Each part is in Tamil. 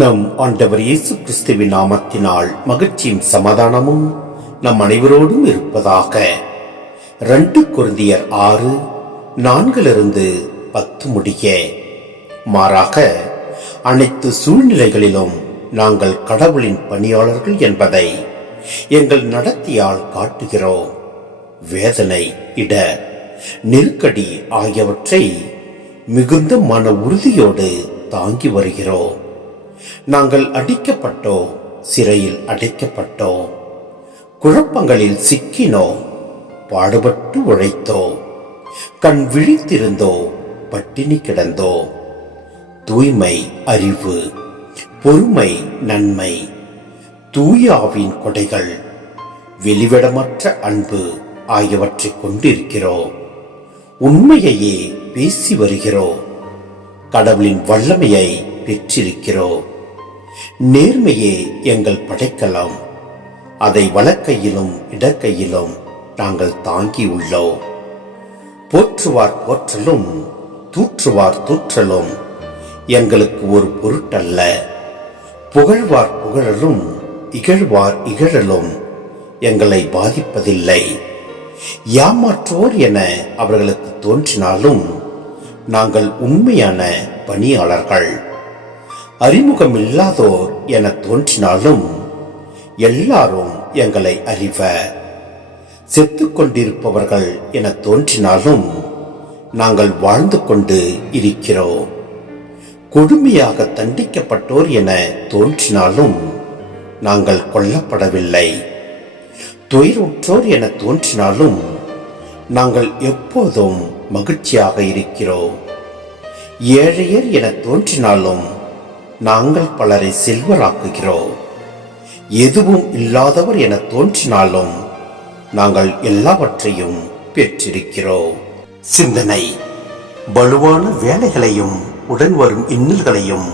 நம் ஆண்டவர் இயேசு கிறிஸ்துவின் நாமத்தினால் மகிழ்ச்சியும் சமாதானமும் நம் அனைவரோடும் இருப்பதாக. ரெண்டு குருந்தியர் ஆறு நான்கிலிருந்து பத்து முடிய. மாறாக அனைத்து சூழ்நிலைகளிலும் நாங்கள் கடவுளின் பணியாளர்கள் என்பதை எங்கள் நடத்தியால் காட்டுகிறோம். வேதனை இட நெருக்கடி ஆகியவற்றை மிகுந்த மன உறுதியோடு தாங்கி வருகிறோம். நாங்கள் அடிக்கப்பட்டோம் சிறையில் அடைக்கப்பட்டோம். குழப்பங்களில் சிக்கினோம் பாடுபட்டு உழைத்தோம். கண் விழித்திருந்தோ பட்டினி கிடந்தோ தூய்மை அறிவு பொறுமை நன்மை தூயாவின் கொடைகள் வெளிவிடமற்ற அன்பு ஆகியவற்றை கொண்டிருக்கிறோம். உண்மையையே பேசி வருகிறோம். கடவுளின் வல்லமையை பெற்றிருக்கிறோம் நேர்மையே எங்கள் படைக்கலாம். அதை வழக்கையிலும் இடக்கையிலும் நாங்கள் தாங்கி உள்ளோம் போற்றுவார் போற்றலும் தூற்றுவார் தூற்றலும் எங்களுக்கு ஒரு பொருட்டல்ல. புகழ்வார் புகழலும் இகழ்வார் இகழலும் எங்களை பாதிப்பதில்லை. ஏமாற்றோர் என அவர்களுக்கு தோன்றினாலும் நாங்கள் உண்மையான பணியாளர்கள். அறிமுகமில்லாதோர் என தோன்றினாலும் எல்லாரும் எங்களை அறிவர் செத்துக்கொண்டிருப்பவர்கள் என தோன்றினாலும் நாங்கள் வாழ்ந்து கொண்டு இருக்கிறோம். கொடுமையாக தண்டிக்கப்பட்டோர் என தோன்றினாலும் நாங்கள் கொல்லப்படவில்லை. துயருற்றோர் என தோன்றினாலும் நாங்கள் எப்போதும் மகிழ்ச்சியாக இருக்கிறோம். ஏழையர் என தோன்றினாலும் நாங்கள் பலரை செல்வராக்குகிறோம். எதுவும் இல்லாதவர் என தோன்றினாலும் நாங்கள் எல்லாவற்றையும் பெற்றிருக்கிறோம். சிந்தனை வலுவான வேலைகளையும் உடன் வரும் இன்னல்களையும்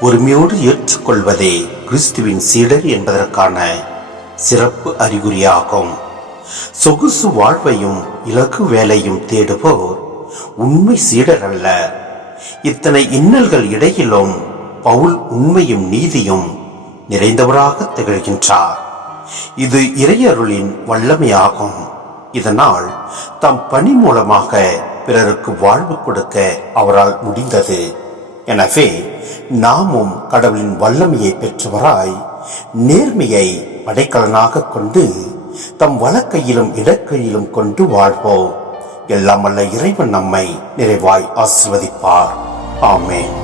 பொறுமையோடு ஏற்றுக்கொள்வதே கிறிஸ்துவின் சீடர் என்பதற்கான சிறப்பு அறிகுறியாகும். சொகுசு வாழ்வையும் இலகு வேலையும் தேடுவோர் உண்மை சீடர் அல்ல. இத்தனை இன்னல்கள் இடையிலும் பவுல் உண்மையும் நீதியும் நிறைந்தவராக திகழ்கின்றார். இது இறையருளின் வல்லமையாகும். இதனால் தம் பணி மூலமாக பிறருக்கு வாழ்வு கொடுக்க அவரால் முடிந்தது. எனவே நாமும் கடவுளின் வல்லமையை பெற்றவராய் நேர்மையை படைக்கலனாக கொண்டு தம் வழக்கையிலும் இடக்கையிலும் கொண்டு வாழ்வோம். எல்லாம் அல்ல இறைவன் நம்மை நிறைவாய் ஆசிர்வதிப்பார். ஆமேன்.